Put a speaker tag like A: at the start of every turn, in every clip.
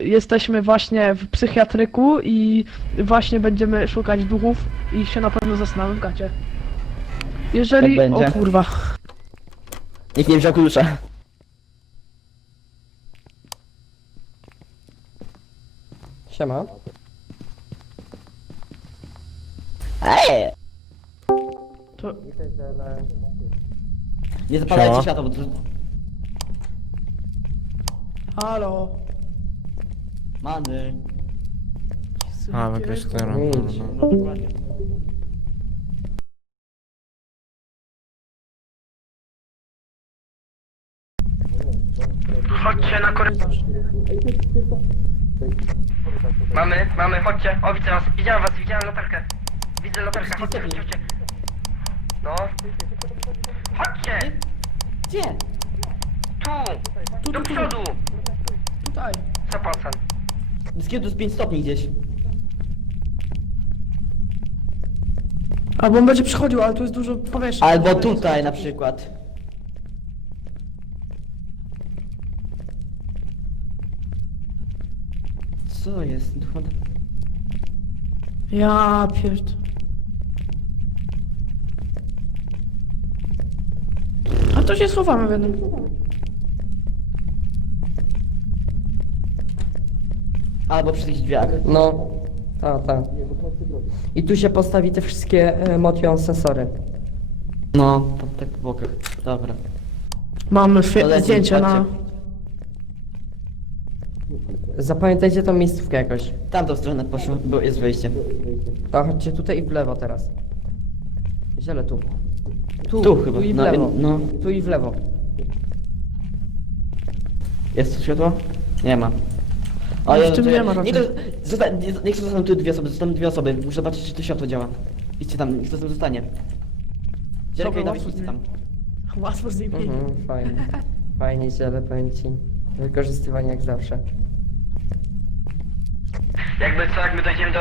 A: jesteśmy właśnie w psychiatryku i właśnie będziemy szukać duchów i się na pewno zastanę w gacie. Jeżeli...
B: Tak będzie.
A: o kurwa.
B: Nikt nie wziął klucza.
C: Siema.
B: Ej!
A: To...
B: Nie zapalajcie
C: Siema.
B: światła, bo to...
A: Halo.
B: Many.
D: A, jakaś teraz.
C: Idź.
E: Chodźcie na korytarz. Mamy, mamy, chodźcie. O, widzę was. Widziałem was, widziałem latarkę. Widzę latarkę, chodźcie, chodźcie, chodźcie. No. Chodźcie!
B: Gdzie?
E: Tu! Do przodu!
A: Tutaj.
E: Co
B: z 5 stopni gdzieś.
A: Albo on będzie przychodził, ale tu jest dużo powierzchni.
B: Albo tutaj na przykład. Co jest? Duchowa-
A: Ja pierd... A to się schowamy w jednym.
B: Albo przy tych drzwiach.
C: No, ta, ta. I tu się postawi te wszystkie e, motion sensory.
B: No, tam tak po bokach. Dobra.
A: Mamy
B: To
A: świetne
B: leci,
A: zdjęcie na...
C: Zapamiętajcie tą miejscówkę jakoś.
B: Tamtą stronę poszło, bo jest wyjście.
C: To chodźcie tutaj i w lewo teraz. Ziele tu. Tu,
B: Tu chyba.
C: Tu i w
B: No,
C: lewo.
B: no.
C: Tu i w lewo.
B: Jest tu światło? Nie ma.
A: No,
B: ja-
A: w tym
B: to-
A: nie ma raczej.
B: Niech, to- zosta- nie- niech to zostaną tu dwie osoby, zostaną dwie osoby. Muszę zobaczyć, czy to światło działa. Idźcie tam, niech to tam zostanie.
A: Dobra,
B: i Dawid,
A: łatwo
B: idźcie tam.
A: Łatwo z nimi.
C: Mhm, fajnie. Fajnie ziele, powiem ci. Wykorzystywanie jak zawsze.
E: Jakby co, jak my dojdziemy do...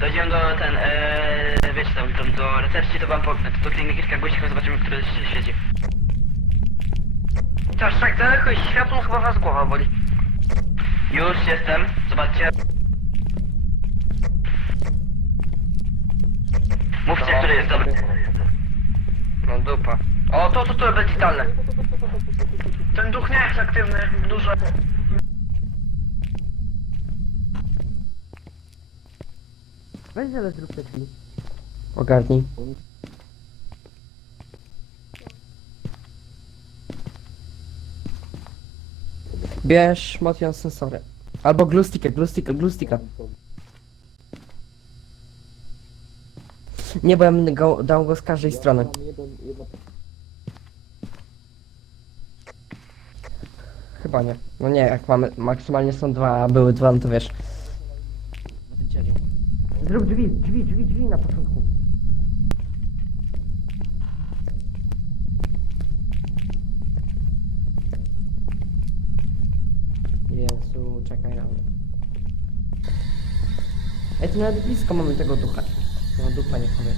E: Dojdziemy do ten, ee, wiecie tam, tam do recepcji, to wam po, do kliniki kilka guzików zobaczymy, który się siedzi. Też tak daleko i światło chyba was głowa boli. Już jestem, zobaczcie. Mówcie, który jest dobry. No dupa. O, to, to, to będzie idealne.
A: Ten duch nie jest aktywny, dużo.
C: Weź ziele zrób te drzwi. Ogarnij. Bierz motion sensory. Albo gluestickę, gluestickę, gluesticka. Nie, bo ja bym go, dał go z każdej strony. Chyba nie. No nie, jak mamy, maksymalnie są dwa, a były dwa, no to wiesz. Zrób drzwi, drzwi, drzwi, drzwi na początku. Jezu, czekaj na mnie. Ej, tu nawet blisko mamy tego ducha. No dupa nie powiem.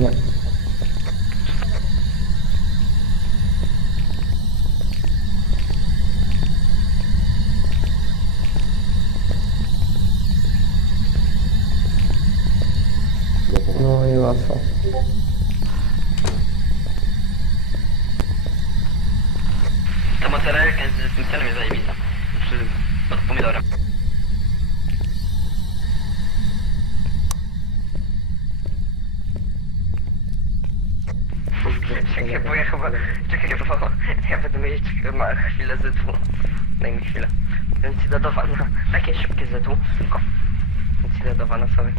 C: Nie. Łatwo.
E: Ta mozzarella z tym celem jest zajebista. Przy, pod pomidorem. Czekaj, bo ja chyba... Czekaj, bo ja będę mieć ma chwilę zytu. Daj mi chwilę. Więc idę do wana. Takie szybkie zytu. Tylko. Więc idę do wana sobie.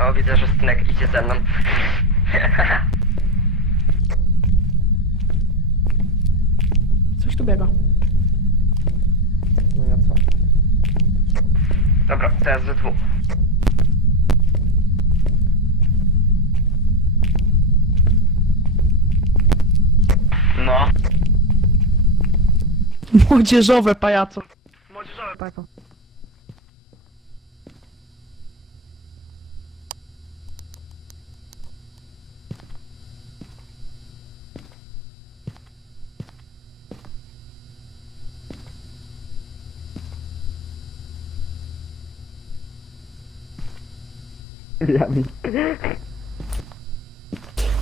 E: O, widzę, że Stynek idzie ze mną.
A: Coś tu biega.
C: No i łatwo.
E: Dobra, teraz ze dwóch. No.
A: Młodzieżowe pajaco. Młodzieżowe pajaco.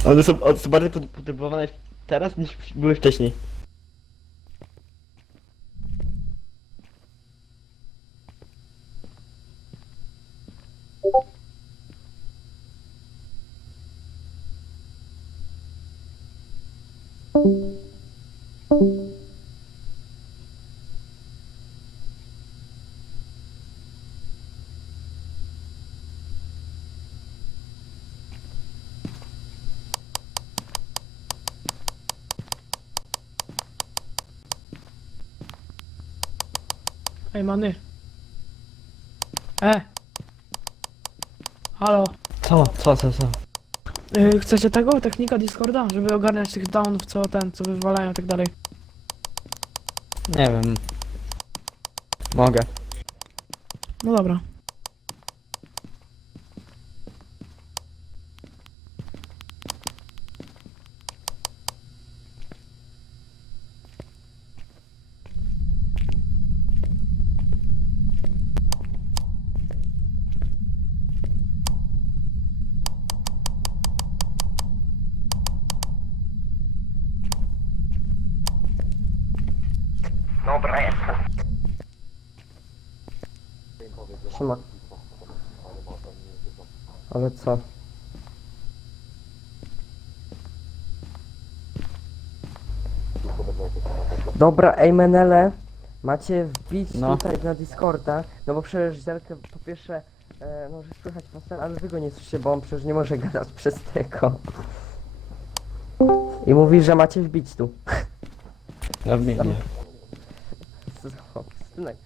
B: One są, one są bardziej teraz niż były wcześniej.
A: Ej, many. E. Halo.
B: Co, co, co, co?
A: Y, chcecie tego? Technika Discorda? Żeby ogarniać tych downów, co ten, co wywalają i tak dalej.
B: Nie wiem. Mogę.
A: No dobra.
E: Dobra, jestem.
C: Siema. Ale co? Dobra, ej Menele, macie wbić
B: No.
C: tutaj na Discorda, no bo przecież Zelkę po pierwsze, e, no że słychać ale wy go nie słyszycie, bo on przecież nie może gadać przez tego. I mówi, że macie wbić tu.
B: Ja w mnie.
C: Synek,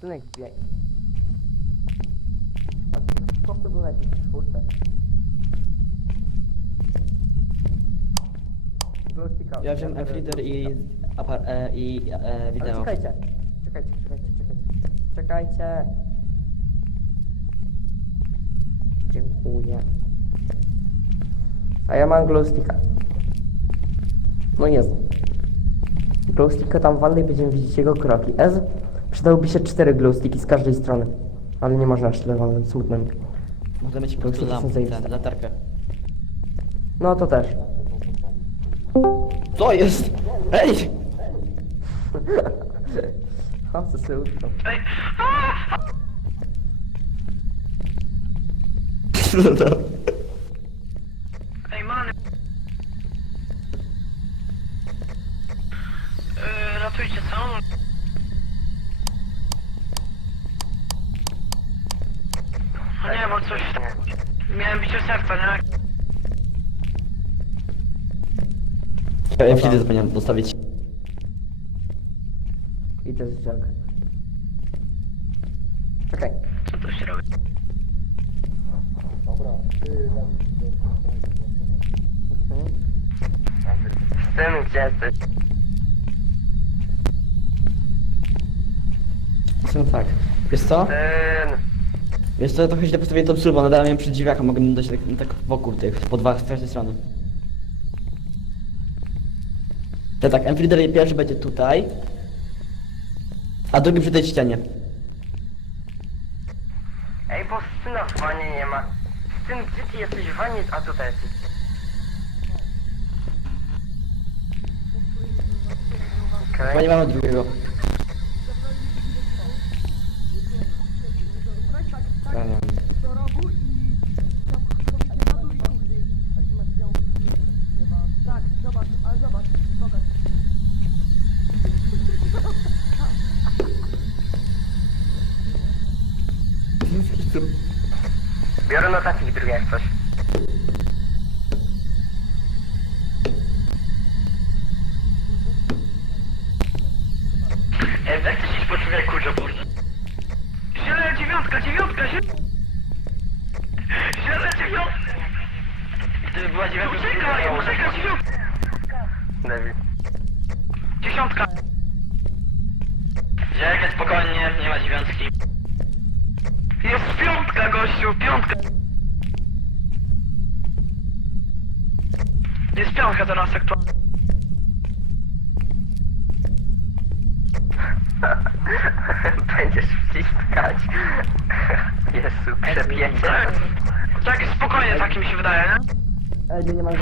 C: synek wbijaj. Czwórce. Glowsticka.
B: Ja wziąłem F-Reader i, apar- e, i e,
C: Ale
B: wideo.
C: czekajcie, czekajcie, czekajcie, czekajcie. Czekajcie. Dziękuję. A ja mam glowsticka. No jest. Glowsticka tam walnej będziemy widzieć jego kroki. Ez, przydałby się cztery glowsticki z każdej strony. Ale nie można aż tyle walnąć, smutno mi.
B: Możemy ci po
C: To
B: prostu lampę,
C: zajebiste.
B: ten, latarkę.
C: No to też.
B: Co jest? Ej!
C: O, co sobie utknął.
A: Ej, many. Yy, ratujcie, co? Nie, bo coś... Miałem bicie serca, nie?
B: Ja F-Reader zapomniałem postawić.
C: Idę z działka. Czekaj.
A: Co to się robi?
C: Mhm.
E: Syn, gdzie jesteś?
B: No tak. Wiesz co?
E: Syn.
B: Wiesz co, ja trochę źle postawiłem tą szybę, nadałem ją przy drzwiach, a mogę dać tak, tak wokół tych, po dwa z każdej strony. To tak, Enfreader pierwszy będzie tutaj, a drugi przy tej ścianie.
E: Ej, bo syna w wanie nie ma. Syn, gdzie ty jesteś w wanie? A tutaj jesteś. Okej.
B: Chyba nie mamy drugiego. Ja nie wiem.
A: Tak, zobacz, ale zobacz, zobacz.
E: Biorę notatnik drugi jak coś. Była dziewiątka, by
A: Uciekaj,
E: było
A: uciekaj,
E: założenie.
A: dziewiątka!
E: David.
A: Dziesiątka!
E: tęskni. Jest piątka, gościu, piątka. Jest piątka teraz aktualnie. Będziesz wciskać. Jezu, przepięcie. Tak, spokojnie, tak mi się wydaje, nie?
B: Ej, nie, nie mam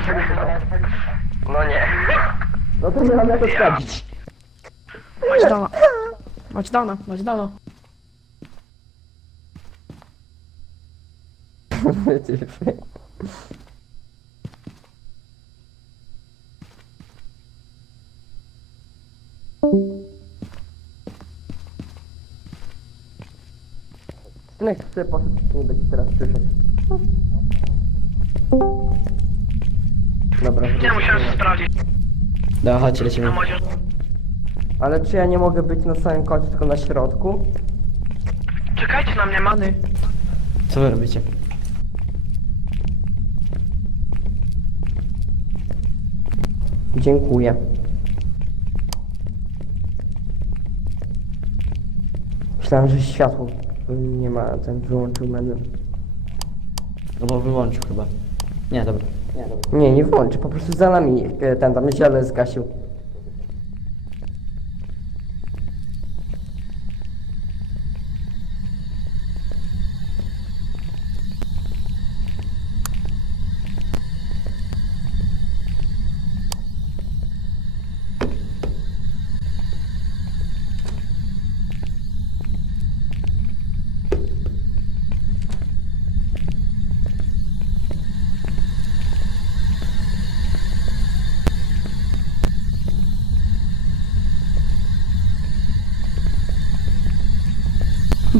E: No nie.
B: No to nie mam jak to sprawdzić.
A: Mać dana. Mać dana, mać dana.
C: Synek sobie poszedł, nie będzie teraz słyszeć. Dobra,
E: Nie,
C: wrócę.
E: musiałem się sprawdzić.
B: Dobra, chodźcie, lecimy.
C: Ale czy ja nie mogę być na samym końcu, tylko na środku?
E: Czekajcie na mnie, many.
B: Co wy robicie?
C: Dziękuję. Myślałem, że światło nie ma, ten wyłączył menu.
B: No bo wyłączył chyba. Nie, dobra.
C: Nie, nie wyłączy, po prostu za nami e, ten tam ziele zgasił.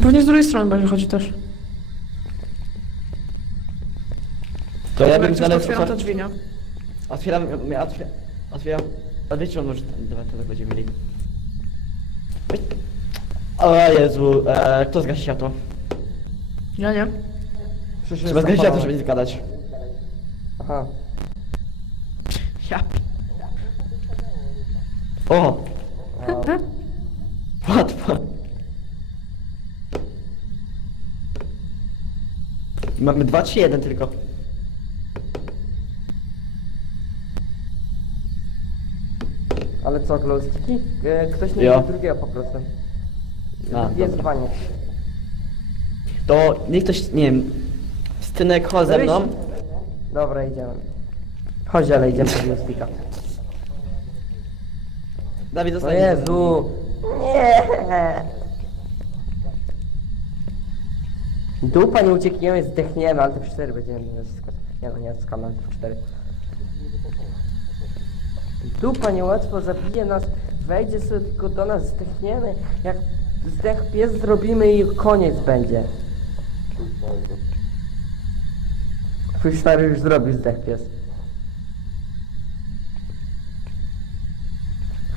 A: Pewnie z drugiej strony będzie chodzić też.
B: To ja bym znalazł...
A: otwieram te drzwi, nie?
B: Otwieram, ja otwieram... Otwieram... A wiecie, on może... Dobra, to tak będziemy mieli. O Jezu, e, kto zgasi światło?
A: Ja nie.
C: Przecież
B: Trzeba zgasić światło, żeby nie zgadać.
C: Aha.
A: Ja.
B: O! Łatwo. Mamy dwa czy jeden tylko?
C: ale co, glowsticki? E, Ktoś nie
B: Jo.
C: wie drugiego po prostu.
B: A,
C: Dwie
B: dobra.
C: zwanie.
B: To niech ktoś, nie wiem... Stynek, chodź ze mną.
C: Dobra, idziemy. Chodź, ale idziemy do glowsticka.
B: Dawid,
C: O
B: zostań.
C: Jezu! Nie! Dupa, nie uciekniemy, zdechniemy, ale to w 4 będziemy naciskać. Nie no, nie naciskamy, ale to w 4. Dupa niełatwo zabije nas, wejdzie sobie tylko do nas, zdechniemy. Jak zdech pies zrobimy i koniec będzie. Twój stary już zrobił zdech pies.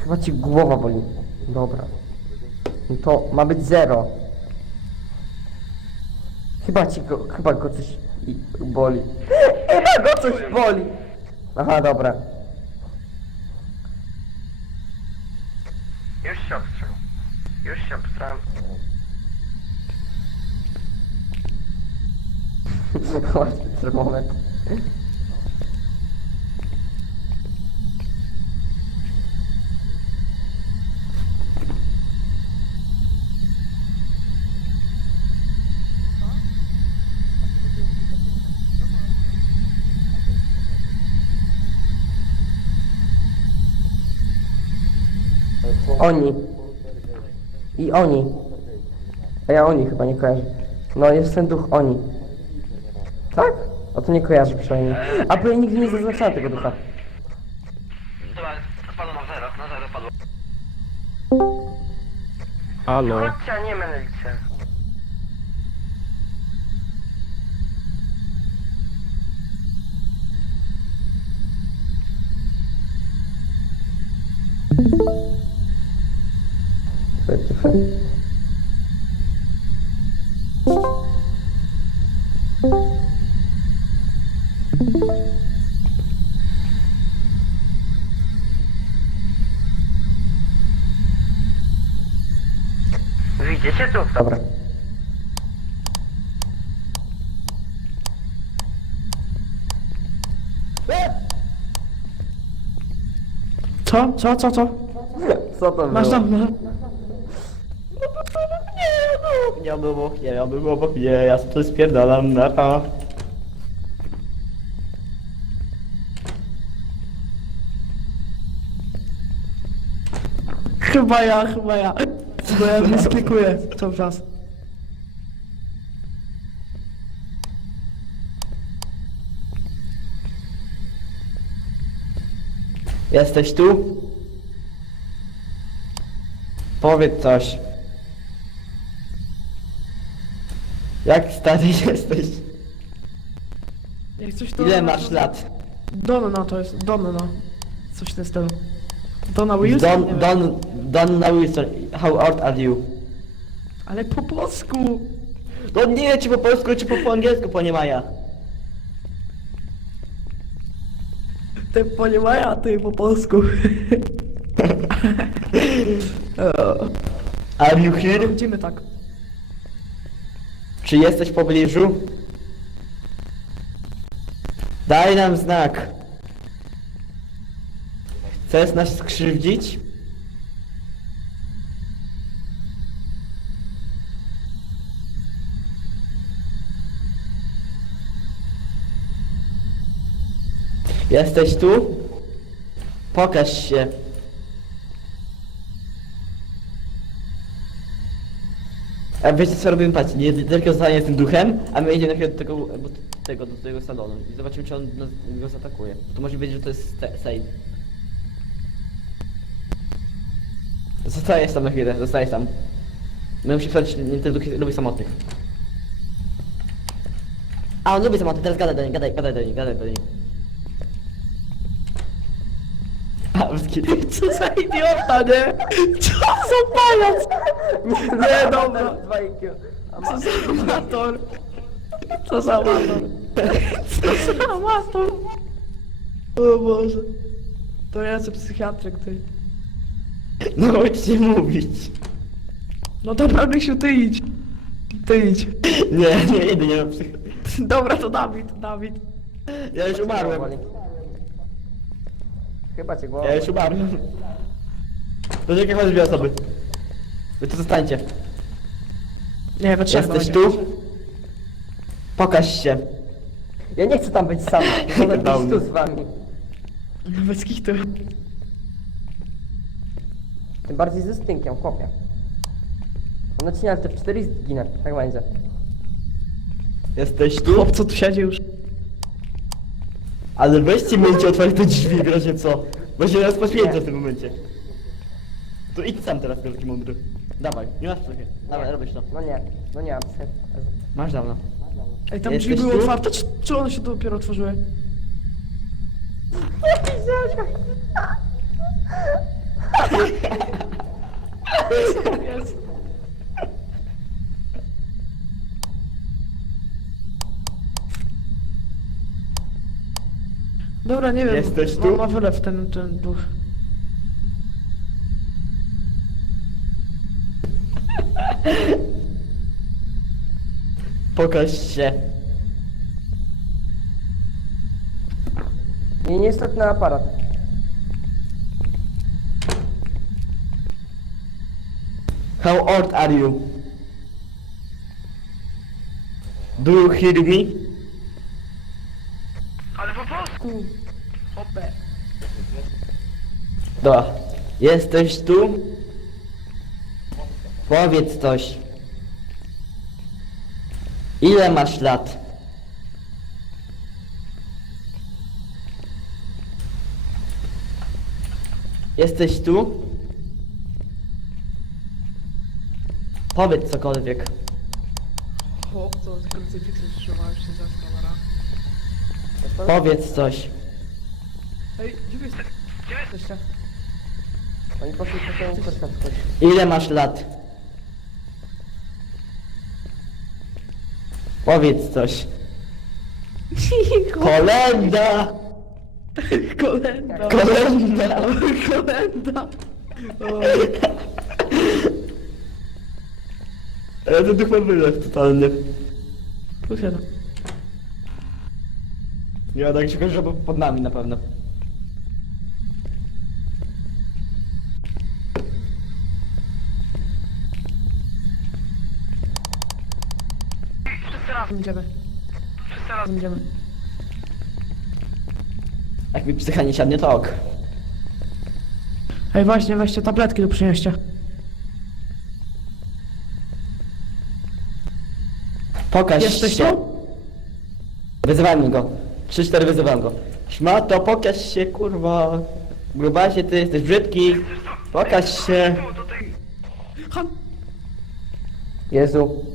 C: Chyba ci głowa boli. Dobra. No to ma być zero. Chyba ci go, chyba go coś i- boli. Chyba go coś boli. Aha, dobra.
E: Już się obstrzał. Już się obstrałem.
C: Łatwy termometr. Oni. I oni. A ja oni chyba nie kojarzę. No jest ten duch oni. Tak? O to nie kojarzę przynajmniej. A bo ja nigdy nie zaznaczałem tego ducha.
E: Dobra, spadło na zero, na zero padło.
D: Halo?
E: Chodźcie, a nie menelice. Widzicie tu.
C: Dobra.
A: Co? Co, co, co?
C: Co to
A: Masz
C: było?
A: tam, no.
B: Ja bym obok nie, ja bym obok nie, ja to spierdalam na to.
A: Chyba ja, chyba ja. Bo ja nie sklikuję cały czas.
B: Jesteś tu? Powiedz coś. Jak stary jesteś?
A: Jak coś to...
B: Ile masz lat?
A: Donna to jest, Donna. Coś w tym stylu. Donna Wilson? Nie
B: Don,
A: wiem.
B: Don, Donna Wilson, how old are you?
A: Ale po polsku!
B: No nie wiem czy po polsku, czy po, po angielsku, panie Maja.
A: Ty maja, a ty po polsku. O,
B: Are you here?
A: Tak.
B: Czy jesteś w pobliżu? Daj nam znak. Chcesz nas skrzywdzić? Jesteś tu? Pokaż się. A wiecie co robimy? Patrzcie, nie tylko zostanie z tym duchem, a my idziemy na chwilę do tego, bo- tego, do tego salonu i zobaczymy czy on nas, go zaatakuje. To może być, że to jest Sejm. Zostajesz tam na chwilę, zostajesz tam. My musimy sprawdzić, nie ten duch lubi samotnych. A on lubi samotnych, teraz gadaj do niej, gadaj, gadaj do niej, gadaj do niej.
A: Co za idiota, nie? Co za pajac? Nie, dobra. Co za amator? Co za amator? Co za amator? O Boże. To ja jestem psychiatryk, ty.
B: No chodźcie mówić.
A: No dobra, Rysiu, ty idź. Ty idź.
B: Nie, nie idę, nie mam psych...
A: Dobra, to Dawid, Dawid.
B: Ja już umarłem.
C: Chyba cię głowa.
B: Ja już umarłem. To jakie chodzi dwie osoby? Wy tu zostańcie.
A: Nie, we trzech
B: Jesteś
A: będzie.
B: tu? Pokaż się.
C: Ja nie chcę tam być sam. Chcę być tu z wami.
A: Bez kitu.
C: Tym bardziej ze stynkiem, chłopie. On odcina te cztery zginę. Tak będzie.
B: Jesteś tu?
A: Chłop, co tu siedzi już?
B: Ale weźcie miejcie otworzyć te drzwi, w razie co. Bo się nas poświęcę w tym momencie. To idź sam teraz, wielki mądry. Dawaj, nie masz psychy. Dawaj, robisz to.
C: No nie, no nie mam psy.
B: Masz dawno.
A: Ej, tam
B: Jesteś
A: drzwi były
B: tu?
A: otwarte, czy, czy one się dopiero otworzyły? Jest? Dobra, nie wiem.
B: Jesteś tu?
A: Ma wylew ten, ten duch.
B: Pokaż się.
C: Nie, nieistotny aparat.
B: How old are you? Do you hear me?
A: Ale po polsku! Hopę.
B: Dobra. Jesteś tu? Powiedz coś. Ile masz lat? Jesteś tu? Powiedz cokolwiek.
A: Chłop, co z krucyfiksem trzymałeś się za kamera.
B: Powiedz coś.
A: Ej, gdzie wy jesteście?
C: Oni poszli po wchodzić.
B: Ile masz lat? Powiedz coś. Kolenda!
A: Kolenda!
B: Kolenda!
A: Kolenda!
B: Ale ten duch ma wylew totalny.
A: Jeden.
B: Nie, tak się kojarzy, że pod nami na pewno.
A: Razem idziemy. Wszyscy razem idziemy.
B: Jak mi psycha nie siadnie, to ok.
A: Ej, właśnie, weźcie tabletki do przynieścia.
B: Pokaż
A: Jesteś
B: się.
A: tu?
B: Wyzywamy go. 3-4 wyzywam go. Szmato, pokaż się, kurwa. Grubasie, ty jesteś brzydki. Pokaż się.
A: Han!
C: Jezu.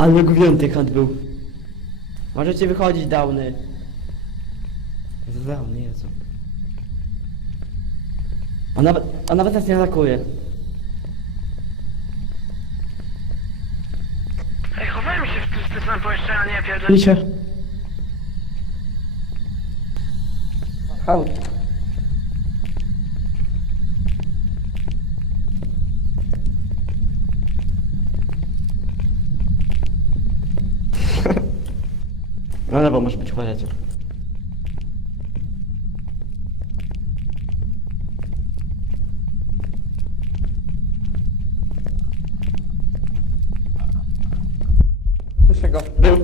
B: Ale gwięty hand był. Możecie wychodzić, downy. Jezu, downy, Jezu. On nawet, on nawet nas nie atakuje.
E: Ej, chowajmy się w tym specjalnym pomieszczeniu, a nie pierdolę.
A: Licie.
B: Na lewo może być, uważajcie.
C: Słyszę go.
B: Był.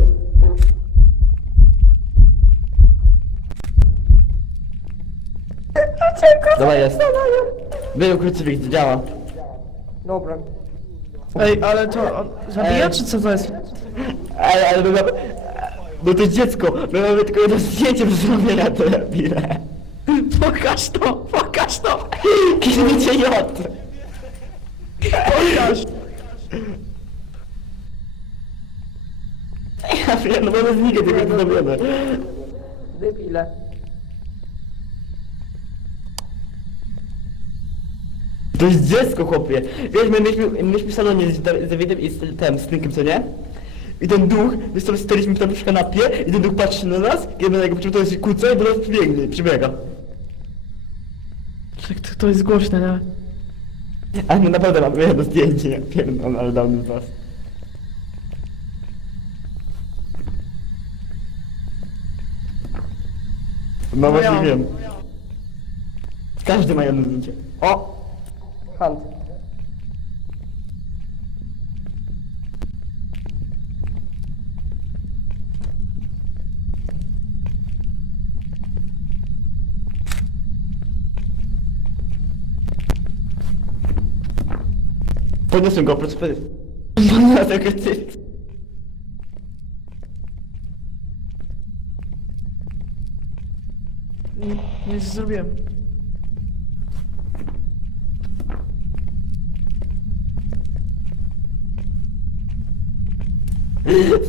B: Dobra, jest. Był krucyfiks, działa.
C: Dobra.
A: Ej, ale to on zabija,
B: Ej.
A: czy co to jest?
B: Ej, ale my Bo to jest dziecko, my mamy tylko jedno zdjęcie do zrobienia, to ile.
A: Pokaż to, pokaż to!
B: Kierujcie J.
A: Pokaż!
B: Ja wiem, no mamy znikę tego nie zrobione.
C: Debile.
B: To jest dziecko, chłopie. Wiesz, my myśmy w salonie z Da- z Dawidem i z tym, z Tynkiem, co nie? I ten duch, my sobie staliśmy tam przy kanapie i ten duch patrzy na nas, kiedy my na niego to jest kłóca i do nas przybiegnie, przybiega.
A: Tak, to, to jest głośne, nie?
B: Ale my naprawdę mamy jedno zdjęcie, ja pierdolę, ale dawny z was. No właśnie
A: ja.
B: wiem. Każdy ma jedno zdjęcie. O!
C: Han.
B: Podniosłem go, proszę go, ty.
A: Nie, nic zrobiłem.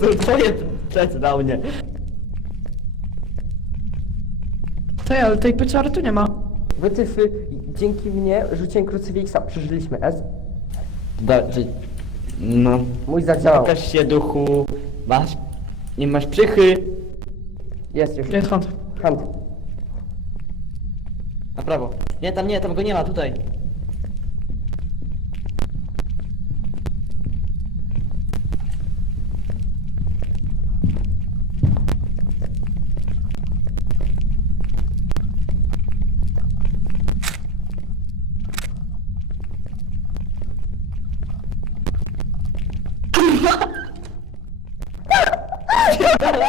B: Są twoje plecy na mnie.
A: Tej, ale tej pieczary tu nie ma.
C: Wytyfy, dzięki mnie rzuciłem krucyfiksa, przeżyliśmy S.
B: Dobrze. No.
C: Mój zadziałał.
B: Pokaż się, duchu. Masz... Nie masz przychy.
C: Jest już.
A: Jest hunt.
C: Hunt.
B: Na prawo. Nie, tam nie, tam go nie ma, tutaj.
A: Dobra,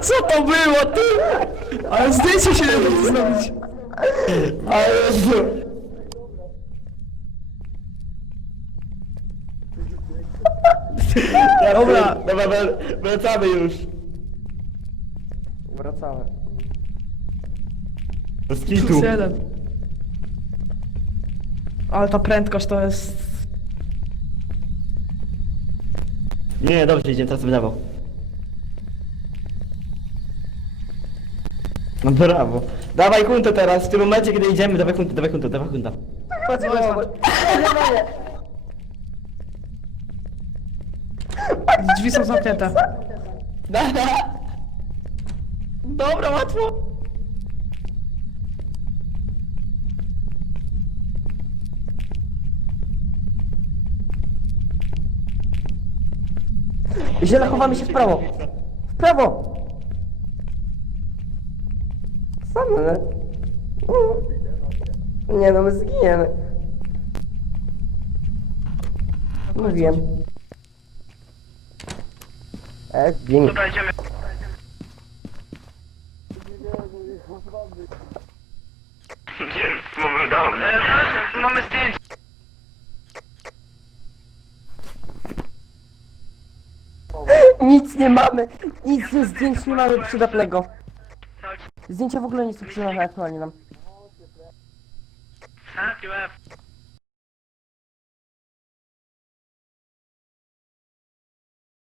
A: co to było, ty? Ale zdjęcie się nie da zrobić.
B: Ale.
A: Dobra.
B: Dobra, wr- wracamy już.
C: Wracamy.
B: Do skitu.
A: Plus jeden. Ale ta prędkość to jest...
B: Nie, dobrze idzie, teraz brawo. No brawo. Dawaj huntę teraz, w tym momencie kiedy idziemy, dawaj huntę, dawaj huntę, dawaj huntę.
C: Patrz,
A: No, jest Drzwi są zamknięte.
B: Dobra, łatwo.
C: Ziele, chowamy się w prawo. W prawo! Same. Nie no, my zginiemy. Mówiłem. E, zgin.
E: Dobra, idziemy. Mamy dom. Mamy zdjęcie.
C: Nic nie mamy! Nic ze zdjęć nie mamy przydatnego. Zdjęcia w ogóle nie są przydatne aktualnie nam.
E: Tak, łeb.